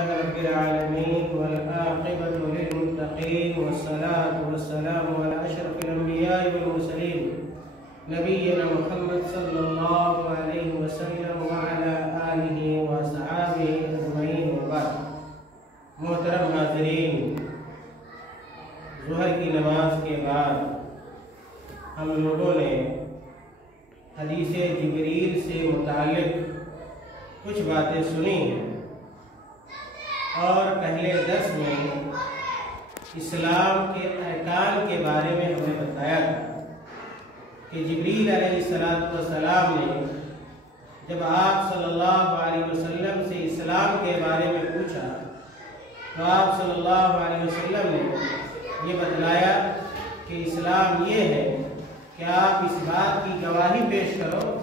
رب العالمين والعاقبة للمتقين والصلاة والسلام على أشرف الأنبياء والمرسلين نبينا محمد صلی اللہ علیہ وسلم وعلى آلہ وصحابہ اجمعین وبعد۔ محترم حاضرین، ظہر کی نماز کے بعد ہم لوگوں نے حدیث جبریل سے متعلق کچھ باتیں سنی ہیں، اور پہلے درس میں اسلام کے ارکان کے بارے میں ہمیں بتایا تھا کہ جبریل علیہ السلام نے جب آپ صلی اللہ علیہ وسلم سے اسلام کے بارے میں پوچھا تو آپ صلی اللہ علیہ وسلم نے یہ بتلایا کہ اسلام یہ ہے کہ آپ اس بات کی گواہی پیش کرو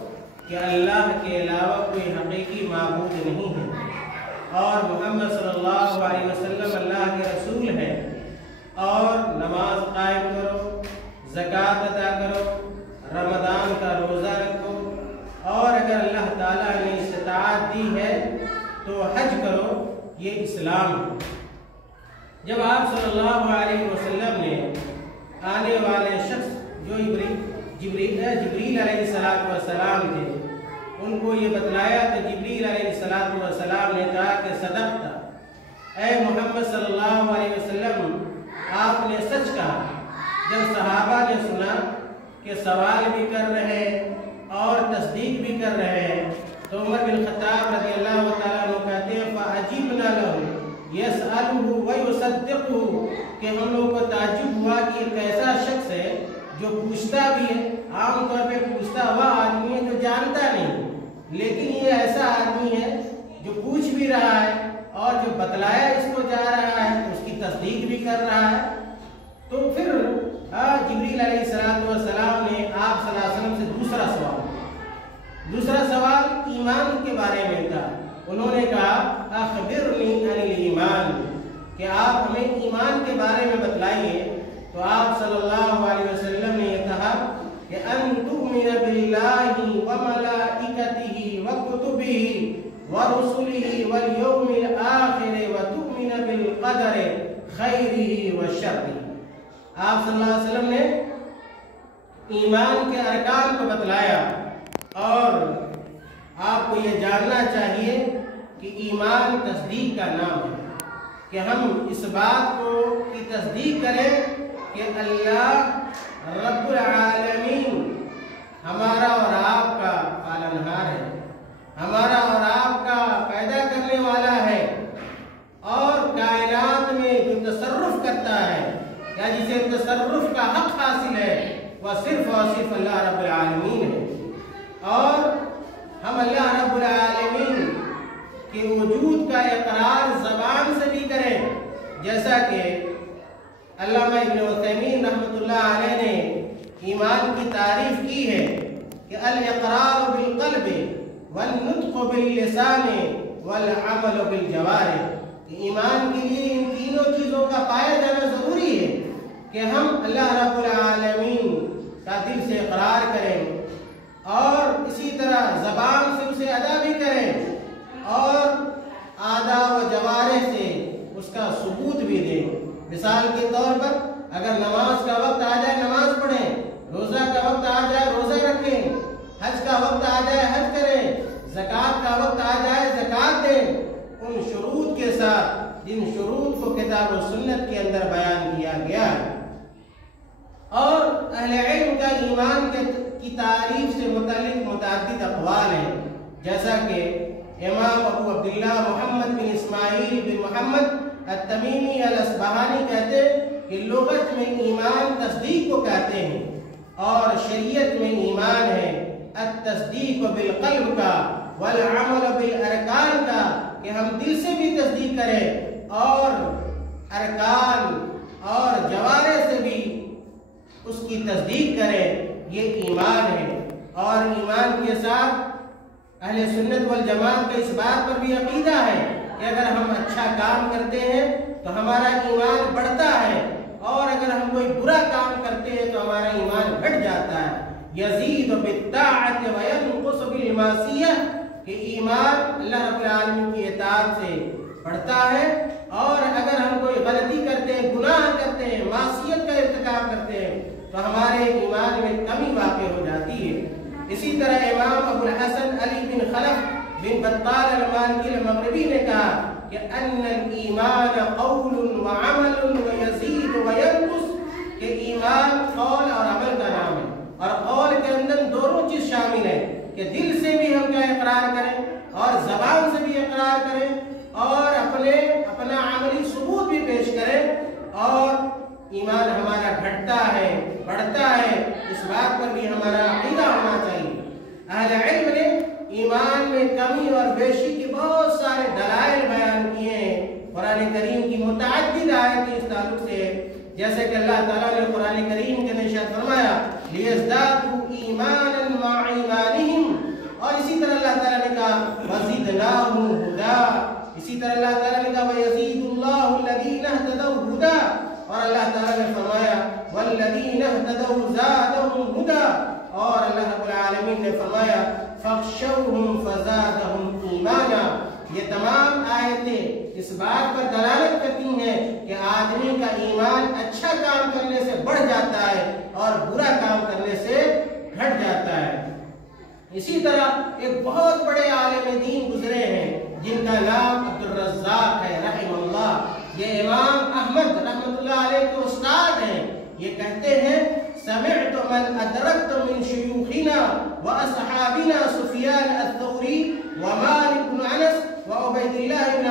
کہ اللہ کے علاوہ کوئی حقیقی معبود نہیں ہے اور محمد صلی اللہ علیہ وسلم اللہ کے رسول ہے، اور نماز قائم کرو، زکوٰۃ ادا کرو، رمضان کا روزہ رکھو، اور اگر اللہ تعالیٰ نے استطاعت دی ہے تو حج کرو۔ یہ اسلام ہے۔ جب آپ صلی اللہ علیہ وسلم نے آنے والے شخص جو جبریل علیہ السلام تھے ان کو یہ بتلایا تو جبریل علیہ السلام نے کہا کہ صدقت، اے محمد صلی اللہ علیہ وسلم آپ نے سچ کہا۔ جب صحابہ نے سنا کہ سوال بھی کر رہے اور تصدیق بھی کر رہے ہیں تو عمر بن خطاب رضی اللہ تعالیٰ عنہ کہتے ہیں فَعَجِبْنَا لَهُ يَسْأَلُهُ وَيُصَدِّقُهُ، کہ ہم لوگوں کو تعجب ہوا کہ ایک ایسا شخص ہے جو پوچھتا بھی ہے۔ عام طور پہ پوچھتا ہوا آدمی ہے جو جانتا نہیں، لیکن یہ ایسا آدمی ہے جو پوچھ بھی رہا ہے اور جو بتلایا اس کو جا رہا ہے اس کی تصدیق بھی کر رہا ہے۔ تو پھر جبریل علیہ السلام نے آپ صلی اللہ علیہ وسلم سے دوسرا سوال ایمان کے بارے میں تھا۔ انہوں نے کہا اخبرنی عن الایمان، کہ آپ ہمیں ایمان کے بارے میں بتلائیے۔ تو آپ صلی اللہ علیہ وسلم نے یہ کہا کہ ان تؤمن باللہ وملائکتہ وکتبہ ورسلہ والیوم الآخر وتؤمن بالقدر خیرہ وشرہ۔ آپ صلی اللہ علیہ وسلم نے ایمان کے ارکان کو بتلایا، اور آپ کو یہ جاننا چاہیے کہ ایمان تصدیق کا نام ہے، کہ ہم اس بات کی تصدیق کریں کہ اللہ رب العالمین ہمارا اور آپ کا پالنہار ہے، ہمارا اور آپ کا پیدا کرنے والا ہے، اور کائنات میں جو تصرف کرتا ہے یا جسے تصرف کا حق حاصل ہے وہ صرف اور صرف اللہ رب العالمین ہے۔ اور ہم اللہ رب العالمین کے وجود کا اقرار زبان سے بھی کریں، جیسا کہ علامہ ابن عثیمین رحمۃ اللہ علیہ نے ایمان کی تعریف کی ہے کہ الاقرار بالقلب والنطق باللسان والعمل بالجوارح، کہ ایمان کے لیے ان تینوں چیزوں کا پایا جانا ضروری ہے کہ ہم اللہ رب العالمین کا دل سے اقرار کریں اور اسی طرح زبان سے اسے ادا بھی کریں اور اعضاء و جوارح سے اس کا ثبوت بھی دیں۔ مثال کے طور پر اگر نماز کا وقت آ جائے نماز پڑھیں، روزہ کا وقت آ جائے روزہ رکھیں، حج کا وقت آ جائے حج کریں، زکوٰۃ کا وقت آ جائے زکوٰۃ دیں، ان شروط کے ساتھ جن شروط کو کتاب و سنت کے اندر بیان کیا گیا ہے۔ اور اہل علم کا ایمان کی تعریف سے متعلق متعدد اقوال ہیں، جیسا کہ امام ابو عبداللہ محمد بن اسماعیل بن محمد التمیمی الاصبہانی کہتے ہیں کہ لغت میں ایمان تصدیق کو کہتے ہیں، اور شریعت میں ایمان ہے التصدیق بالقلب کا والعمل بالارکان کا، کہ ہم دل سے بھی تصدیق کریں اور ارکان اور جوارح سے بھی اس کی تصدیق کریں۔ یہ ایمان ہے، اور ایمان کے ساتھ اہل سنت والجماعت کا اس بات پر بھی عقیدہ ہے کہ اگر ہم اچھا کام کرتے ہیں تو ہمارا ایمان بڑھتا ہے، اور اگر ہم کوئی برا کام کرتے ہیں تو ہمارا ایمان گھٹ جاتا ہے۔ یزید بالطاعت وینقص بالمعصیہ، کہ ایمان اللہ رب العالمین کی اطاعت سے بڑھتا ہے، اور اگر ہم کوئی غلطی کرتے ہیں، گناہ کرتے ہیں، معصیت کا ارتکاب کرتے ہیں تو ہمارے ایمان میں کمی واقع ہو جاتی ہے۔ اسی طرح امام ابو الحسن علی بن خلف بن بطال المالکی المغربی نے کہا کہ ان الایمان قول وعمل ویزید وینقص، کہ ایمان قول اور عمل کا نام ہے، اور قول کے اندر دونوں چیز شامل ہے کہ دل سے بھی ہم کیا اقرار کریں اور زبان سے بھی اقرار کریں اور اپنا عملی ثبوت بھی پیش کریں، اور ایمان ہمارا گھٹتا ہے، بڑھتا ہے، اس بات پر بھی ہمارا عقیدہ ہونا چاہیے۔ اہل علم نے ایمان میں کمی اور بیشی کے بہت سارے دلائل بیان کیے ہیں، قرآن کریم کی متعدد آیتیں اس تعلق سے، جیسے کہ اللہ تعالیٰ نے قرآن کریم کے ارشاد فرمایا لِيَزْدَادُوا إِيمَانًا مَعَ إِيمَانِهِمْ، اور اسی طرح اللہ تعالیٰ نے کہا وَزِدْنَاهُمْ هُدًى، اسی طرح اللہ تعالیٰ نے کہا وَيَزِيدُ اللَّهُ الَّذِينَ اهْتَدَوْا هُدًى، اور اللہ تعالیٰ نے فرمایا وَالَّذِينَ اهْتَدَوْا زَادَهُمْ هُدًى، اور اللہ رب العالمین نے فرمایا فَاخْشَوْهُمْ فَزَادَهُمْ إِيمَانًا۔ یہ تمام آیتیں اس بات پر دلالت کرتی ہیں کہ آدمی کا ایمان اچھا کام کرنے سے بڑھ جاتا ہے اور برا کام کرنے سے گھٹ جاتا ہے۔ اسی طرح ایک بہت بڑے عالم دین گزرے ہیں جن کا نام عبد الرزاق ہے رحمہ اللہ، یہ امام احمد رحمۃ اللہ علیہ کے استاد ہیں۔ یہ کہتے ہیں سمعت من ادرکت من شیوخنا واصحابنا سفیان الثوری ومالک بن انس وعبید اللہ بن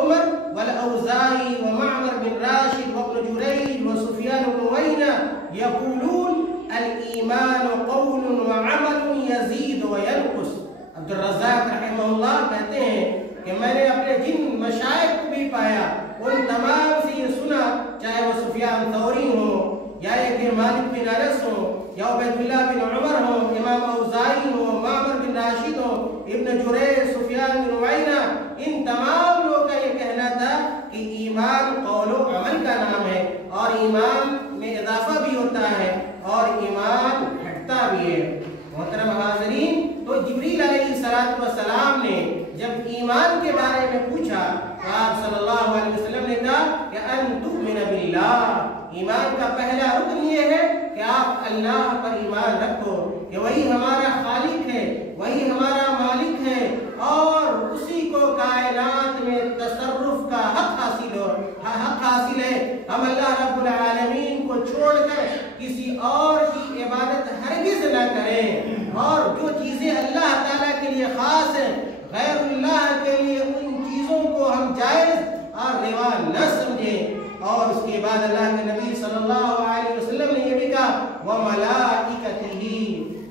عمر والاوزاعی ومعمر بن راشد وابن جریج وسفیان بن عیینہ یقولون الایمان قول وعمل یزید وینقص۔ عبد الرزاق رحمہ اللہ کہتے ہیں کہ میں نے اپنے جن مشائخ کو بھی پایا ان تمام سے یہ سنا، چاہے وہ سفیان ثوری ہوں یا کہ مالک بن انس ہو یا عبید اللہ بن عمر ہو، امام اوزاعی ہو، معمر بن راشد ہو، ابن جریج، سفیان بن عیینہ، ان تمام لوگوں کا یہ کہنا تھا کہ ایمان قول و عمل کا نام ہے، اور ایمان میں اضافہ بھی ہوتا ہے اور ایمان گھٹتا بھی ہے۔ محترم حاضرین، تو جبریل علیہ السلام نے جب ایمان کے بارے میں پوچھا تو آپ صلی اللہ علیہ وسلم نے کہا کہ ان تؤمن باللہ، ایمان کا پہلا رکن یہ ہے کہ آپ اللہ پر ایمان رکھو کہ وہی ہمارا خالق ہے، وہی ہمارا مالک ہے، اور اسی کو کائنات میں تصرف کا حق حاصل ہے۔ ہم اللہ رب العالمین کو چھوڑ کر کسی اور کی عبادت ہرگز نہ کریں، اور جو چیزیں اللہ تعالیٰ کے لیے خاص ہیں غیر اللہ کے لیے ان چیزوں کو ہم جائز اور روا نہ سمجھیں۔ اور اس کے بعد اللہ کے نبی صلی اللہ علیہ وسلم نے یہ بھی کہا وَمَلَائِكَتِهِ،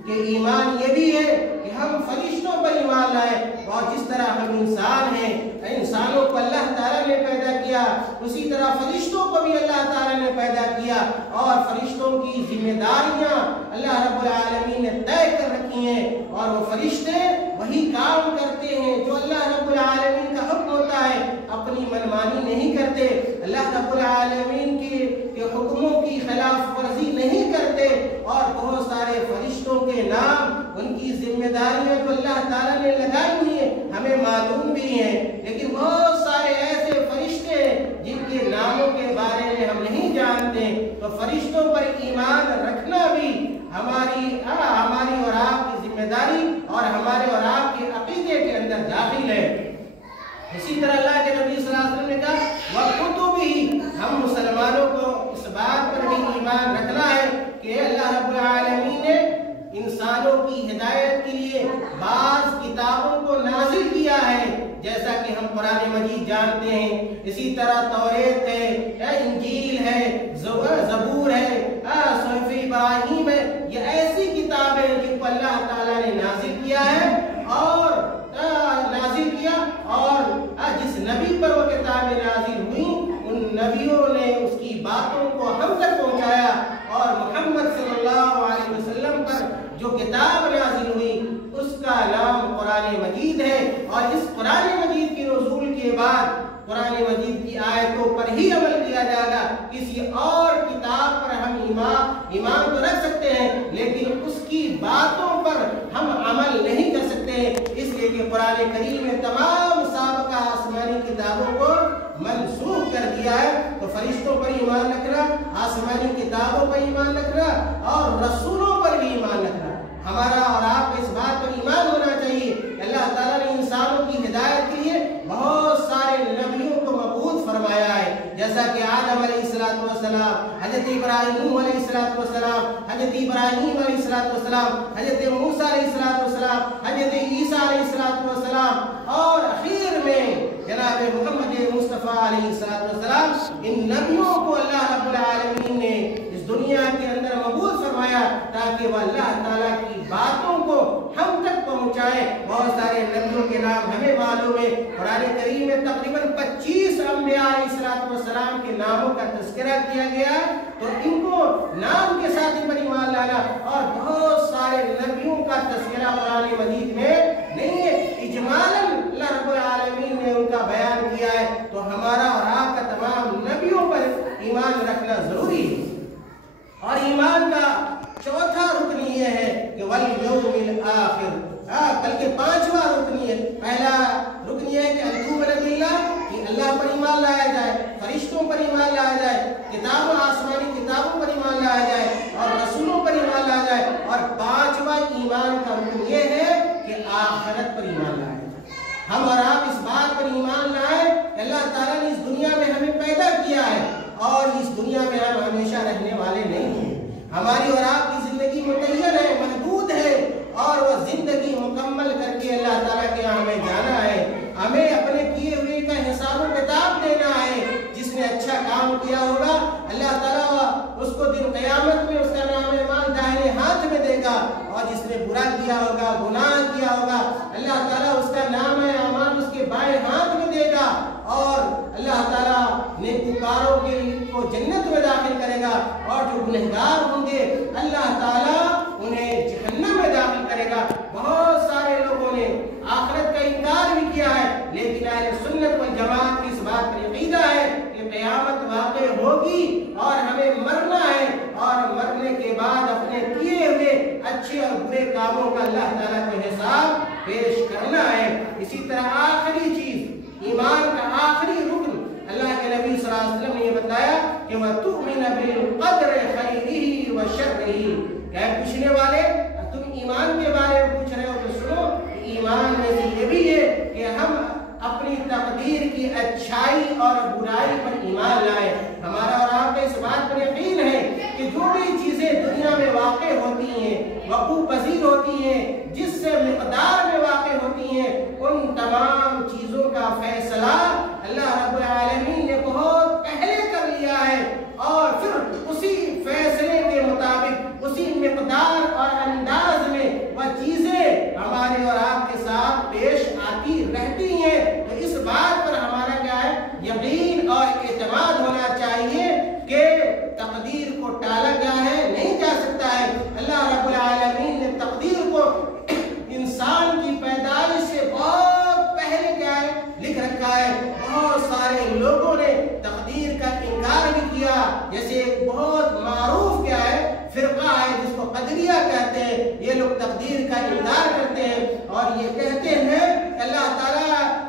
کہ ایمان یہ بھی ہے کہ ہم فرشتوں پر ایمان لائیں، اور جس طرح ہم انسان ہیں، انسانوں کو اللہ تعالیٰ نے پیدا کیا، اسی طرح فرشتوں کو بھی اللہ تعالیٰ نے پیدا کیا، اور فرشتوں کی ذمہ داریاں اللہ رب العالمین نے طے کر رکھی ہیں، اور وہ فرشتے وہی کام کرتے ہیں جو اللہ رب العالمین کا حکم ہوتا ہے، اپنی منمانی نہیں کرتے، اللہ رب العالمین کے حکموں کی خلاف ورزی نہیں کرتے، اور بہت سارے فرشتوں کے نام، ان کی ذمہ داریاں جو اللہ تعالیٰ نے لگائی ہوئی ہیں ہمیں معلوم بھی ہیں، لیکن بہت سارے ایسے فرشتے ہیں جن کے ناموں کے بارے میں ہم نہیں جانتے۔ تو فرشتوں پر ایمان رکھنا بھی ہماری اور آپ کی ذمہ داری اور ہمارے اور آپ کے عقیدے کے اندر داخل ہے۔ اسی طرح اللہ کے نبی صلی اللہ علیہ وسلم نے کہا وَكُتُبِهِ، ہم مسلمانوں کو اس بات پر بھی ایمان رکھنا ہے کہ اللہ رب العالمین نے انسانوں کی ہدایت کے لیے بعض کتابوں کو نازل کیا ہے، جیسا کہ ہم قرآن مجید جانتے ہیں، اسی طرح توریت ہے، انجیل ہے، زبور ہے، صحف ابراہیم ہے، یہ ایسی کتابیں جن کو اللہ تعالیٰ نے نازل کیا ہے، اور جس نبی پر وہ کتابیں نازل ہوئیں ان نبیوں نے اس کی باتوں کو ہم تک پہنچایا، اور محمد صلی اللہ علیہ وسلم پر جو کتاب نازل ہوئی اس کا نام قرآن مجید ہے، اور اس قرآن مجید کے نزول کے بعد قرآن مجید کی آیتوں پر ہی عمل کیا جائے گا، کسی اور کتاب پر ہم ایمان تو رکھ سکتے ہیں لیکن اس کی باتوں پر ہم عمل نہیں کر سکتے، اس لیے کہ قرآن کریم میں تمام سابقہ آسمانی کتابوں کو منسوخ کر دیا ہے۔ تو فرشتوں پر ایمان رکھنا، آسمانی کتابوں پر ایمان رکھنا اور رسولوں پر بھی ایمان رکھنا، ہمارا اور آپ کو اس بات پر ایمان ہونا چاہیے کہ اللہ تعالیٰ نے انسانوں کی ہدایت کے لیے بہت سارے نبیوں کو مبعوث فرمایا ہے، جیسا کہ آدم علیہ السلام، حضرت ابراہیم علیہ السلام، حضرت ابراہیم علیہ السلام، حضرت موسیٰ علیہ السلام، حضرت عیسیٰ علیہ السلام، اور اخیر میں جناب محمد مصطفیٰ علیہ السلام۔ ان نبیوں کو اللہ رب العالمین نے اس دنیا کے اندر مبعوث فرمایا تاکہ وہ اللہ تعالیٰ کی باتوں کو ہم تک پہنچائے۔ بہت سارے نبیوں کے نام ہمیں معلوم ہے، قرآن کریم میں تقریباً 25 انبیاء علیہ السلام کے ناموں کا تذکرہ کیا گیا ہے، تو ان کو نام کے ساتھ ہی پر ایمان لانا، اور بہت سارے نبیوں کا تذکرہ قرآن مجید میں نہیں ہے، اجمالاً اللہ رب العالمین نے ان کا بیان کیا ہے۔ تو ہمارا اور آپ کا تمام نبیوں پر ایمان رکھنا ضروری ہے۔ اور ایمان کا چوتھا رکن یہ ہے کہ والیوم الآخر، بلکہ 5واں رکن ہے۔ پہلا رکن یہ ہے کہ انتؤمن باللہ، کہ اللہ پر ایمان لایا جائے، فرشتوں پر ایمان لایا جائے، کتابوں آسمانی کتابوں پر ایمان لایا جائے اور رسولوں پر ایمان لایا جائے، اور 5واں ایمان کا رکن یہ ہے کہ آخرت پر ایمان لایا جائے۔ ہم اور آپ اس بات پر ایمان لائیں کہ اللہ تعالیٰ نے اس دنیا میں ہمیں پیدا کیا ہے اور اس دنیا میں ہم ہمیشہ رہنے والے نہیں ہیں۔ ہماری اور آپ کی زندگی متعین ہے، محدود ہے، اور وہ زندگی مکمل کر کے اللہ تعالیٰ کے یہاں ہمیں جانا ہے۔ ہمیں اپنے کیے ہوئے کا حساب و کتاب دینا ہے۔ جس نے اچھا کام کیا ہوگا اللہ تعالیٰ اس کو دن قیامت میں اس کا نام اعمال دائیں ہاتھ میں دے گا، اور جس نے برا کیا ہوگا، گناہ کیا ہوگا، اللہ تعالیٰ اس کا نام اعمال اس کے بائیں ہاتھ میں دے گا، اور اللہ تعالیٰ نیکوکاروں کو جنت میں داخل کرے گا، اور جو گنہگار ہوں گے اللہ تعالیٰ انہیں جہنم میں داخل کرے گا۔ بہت سارے لوگوں نے آخرت کا انکار بھی کیا ہے، لیکن اہل سنت والجماعت کی اس بات پر عقیدہ ہے کہ قیامت واقع ہوگی اور ہمیں مرنا ہے، اور مرنے کے بعد اپنے کیے ہوئے اچھے اور برے کاموں کا اللہ تعالیٰ کو حساب پیش کرنا ہے۔ اسی طرح آخری چیز، ایمان کا آخری رکن، اللہ کے نبی صلی اللہ علیہ وسلم نے یہ بتایا کہ وَتُؤْمِنَ بِالْقَدْرِ خَيْرِهِ وَشَرِّهِ۔ کہ پوچھنے والے تم ایمان کے بارے میں پوچھ رہے ہو تو سنو، ایمان میں سے یہ بھی ہے کہ ہم اپنی تقدیر کی اچھائی اور برائی پر ایمان لائیں۔ ہمارا اور آپ کا اس بات پر یقین ہے کہ جو بھی چیزیں دنیا میں واقع ہوتی ہیں، وقوع پذیر ہوتی ہیں، جس سے مقدار میں واقع ہوتی ہیں، ان تمام چیزوں کا فیصلہ اللہ رب العالمین نے بہت پہلے کر لیا ہے، اور پھر اسی فیصلے کے مطابق، اسی مقدار اور انداز میں وہ چیزیں ہمارے اور آپ کے ساتھ پیش آتی رہتی ہیں۔ تو اس بات پر ہمارا کیا ہے؟ یقین اور اعتماد ہونا چاہیے کہ تقدیر کو ٹالا گیا ہے، نہیں جا سکتا ہے۔ اللہ رب العالمین نے تقدیر کو انسان کی پیدائش سے بہت پہلے کیا ہے لکھ رکھا ہے۔ بہت سارے لوگوں نے تقدیر کا انکار بھی کیا، جیسے ایک بہت معروف کیا ہے فرقہ ہے جس کو قدریہ کہتے ہیں، یہ لوگ تقدیر کا انکار کرتے ہیں اور یہ کہتے ہیں کہ اللہ تعالیٰ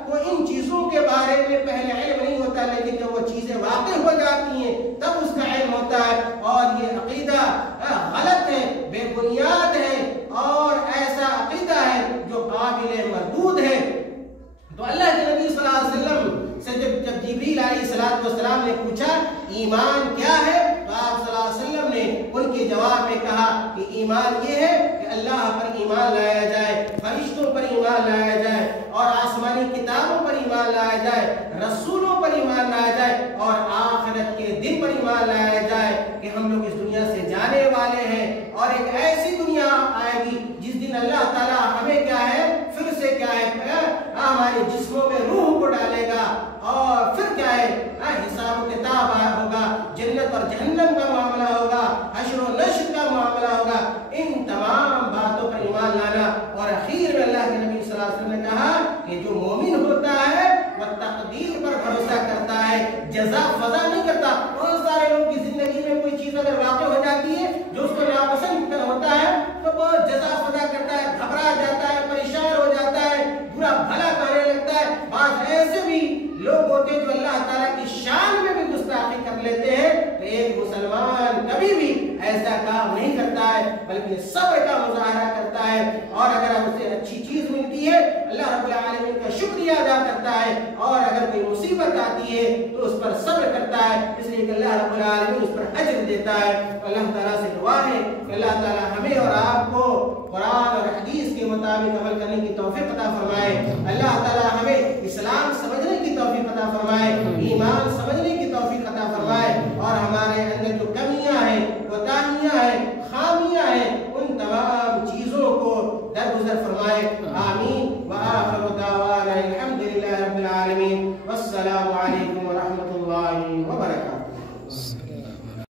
کو ان چیزوں کے بارے میں پہلے علم نہیں ہوتا، لیکن جب وہ چیزیں واقع ہو جاتی ہیں تب اس کا علم ہوتا ہے، اور یہ عقیدہ غلط ہے، بے بنیاد ہے، اور ایسا عقیدہ ہے جو قابل مردود ہے۔ تو اللہ کے نبی صلی اللہ علیہ وسلم سے جب جبریل علیہ السلام نے پوچھا ایمان کیا ہے، تو آپ صلی اللہ علیہ وسلم نے ان کے جواب میں کہا کہ ایمان یہ ہے کہ اللہ پر ایمان لایا جائے، فرشتوں پر ایمان لایا جائے، اور آسمانی کتابوں پر ایمان لایا جائے، رسولوں پر ایمان لایا جائے، اور آخرت کے دن پر ایمان لایا جائے کہ ہم لوگ اس دنیا سے جانے والے ہیں، اور ایک ایسی دنیا آئے گی جس دن اللہ تعالیٰ ہمیں کیا ہے پھر سے کیا ہے ہمارے جسموں میں روح کو ڈالے گا، اور پھر کیا ہے حساب و کتاب ہوگا، جنت اور جہنم کا معاملہ ہوگا، حشر و نشر کا معاملہ ہوگا۔ ان تمام باتوں پر ایمان لانا، اور اخیر میں اللہ کے نبی صلی اللہ علیہ وسلم نے کہا کہ جو مومن ہوتا ہے وہ تقدیر پر بھروسہ کرتا ہے، جزا فضا نہیں کرتا۔ بہت سارے لوگوں کی زندگی میں کوئی چیز اگر واقع ہو جاتی ہے جو اس کو ناپسند ہوتا ہے تو بہت جزا فضا کرتا ہے، گھبرا جاتا ہے، پریشان ہو جاتا ہے، برا بھلا کہنے لگتا ہے۔ بعض ایسے بھی لوگ ہوتے ہیں جو اللہ تعالیٰ بلکہ صبر کا مظاہرہ کرتا ہے، اور اگر اسے اچھی چیز ملتی ہے اللہ رب العالمین کا شکریہ ادا کرتا ہے، اور اگر کوئی مصیبت آتی ہے تو اس پر صبر کرتا ہے، اس لیے کہ اللہ رب العالمین اس پر اجر دیتا ہے۔ اللہ تعالیٰ سے دعا ہے کہ اللہ تعالیٰ ہمیں اور آپ کو قرآن اور حدیث کے مطابق عمل کرنے کی توفیق عطا فرمائے۔ اللہ تعالیٰ ہمیں اسلام سمجھنے کی توفیق عطا فرمائے، ایمان سمجھنے کی توفیق عطا فرمائے، اور ہمارے اندر جو کمیاں ہیں، کوتاہیاں ہیں،